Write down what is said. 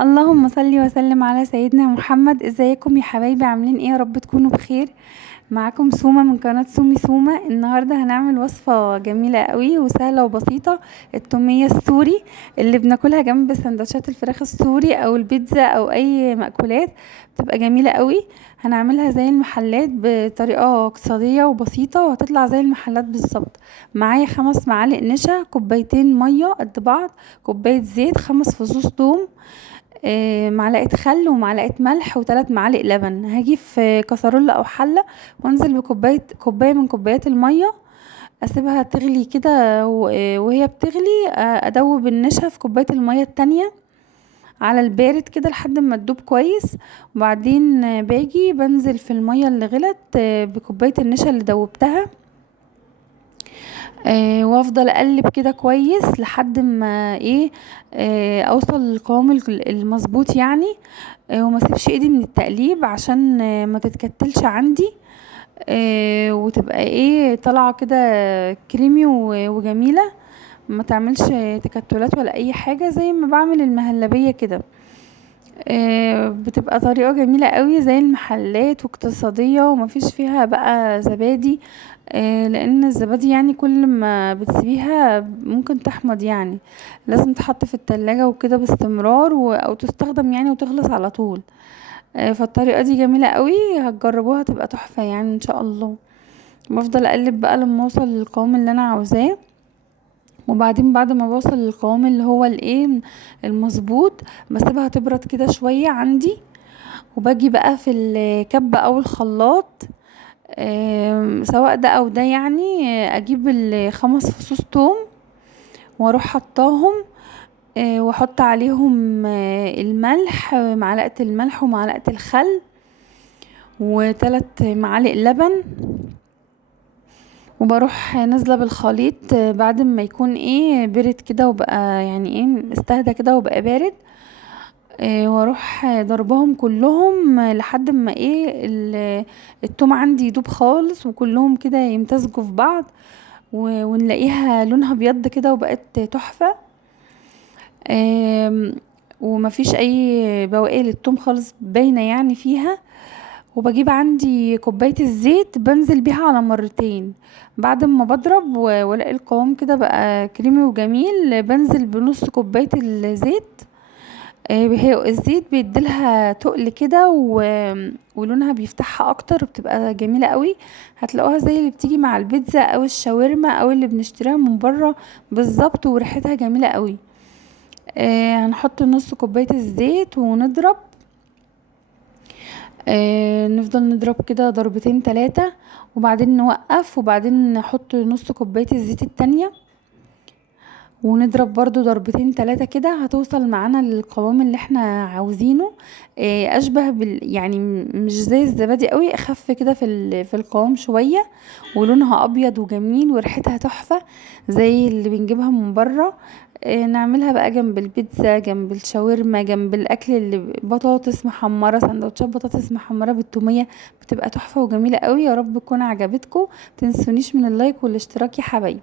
اللهم صل وسلم على سيدنا محمد. ازيكم يا حبايبي؟ عاملين ايه؟ يا رب تكونوا بخير. معاكم سومة من قناة سومي سومة. النهاردة هنعمل وصفة جميلة قوي وسهلة وبسيطة، التومية السوري اللي بناكلها جنب سندوتشات الفراخ السوري او البيتزا او اي مأكولات، بتبقى جميلة قوي. هنعملها زي المحلات بطريقة اقتصادية وبسيطة، وهتطلع زي المحلات بالظبط. معايا 5 معالق نشا، كوبايتين مية قد بعض، كوباية زيت، 5 فصوص توم، معلقة خل ومعلقة ملح و3 معالق لبن. هاجي في كسرولة او حلة وانزل كوباية من كوبايات المية، اسيبها تغلي كده وهي بتغلي ادوب النشا في كوباية المية التانية على البارد كده لحد ما تدوب كويس. وبعدين باجي بنزل في المية اللي غلت بكوباية النشا اللي دوبتها، وافضل اقلب كده كويس لحد ما اوصل للقوام المظبوط يعني. وما اسيبش ايدي من التقليب عشان ما تتكتلش عندي، وتبقى طالعه كده كريمي وجميله، ما تعملش تكتلات ولا اي حاجه زي ما بعمل المهلبيه كده. بتبقى طريقة جميلة قوي زي المحلات واقتصادية ومفيش فيها بقى زبادي، لان الزبادي يعني كل ما بتسيبيها ممكن تحمض، يعني لازم تحط في التلاجة وكده باستمرار او تستخدم يعني وتخلص على طول. فالطريقة دي جميلة قوي، هتجربوها تبقى تحفة يعني ان شاء الله. بفضل اقلب بقى لما اوصل للقوام اللي انا عاوزاه، وبعدين بعد ما بوصل للقوام اللي هو المظبوط بسيبها تبرد كده شوية عندي. وباجي بقى في الكبة او الخلاط، سواء ده او ده يعني، اجيب ال5 فصوص توم واروح حطاهم، واحط عليهم الملح، معلقة الملح ومعلقة الخل و3 معالق لبن، وبروح نازله بالخليط بعد ما يكون برد كده وبقى يعني استهدى كده وبقى بارد. واروح ضربهم كلهم لحد ما التوم عندي يدوب خالص وكلهم كده يمتزجوا في بعض، ونلاقيها لونها ابيض كده وبقت تحفة. ومفيش اي بواقي للثوم خالص باينه يعني فيها. وبجيب عندي كوباية الزيت بنزل بيها على مرتين، بعد ما بضرب والاقي القوام كده بقى كريمي وجميل بنزل بنص كوباية الزيت. هي الزيت بيديلها تقل كده ولونها بيفتحها اكتر وبتبقى جميلة قوي. هتلاقوها زي اللي بتيجي مع البيتزا او الشاورما او اللي بنشتريها من بره بالظبط، وريحتها جميلة قوي. هنحط نص كوباية الزيت ونضرب، نفضل نضرب كده ضربتين 3، وبعدين نوقف، وبعدين نحط نص كوباية الزيت التانية ونضرب برضو ضربتين 3 كده، هتوصل معانا للقوام اللي احنا عاوزينه. اشبه يعني مش زي الزبادي قوي، اخف كده في القوام شوية، ولونها ابيض وجميل وريحتها تحفة زي اللي بنجيبها من بره. نعملها بقى جنب البيتزا، جنب الشاورما، جنب الاكل اللي بطاطس محمرة، سندوتشات بطاطس محمرة بالتومية، بتبقى تحفة وجميلة قوي. يا رب تكون عجبتكم، متنسونيش من اللايك والاشتراك يا حبايبي.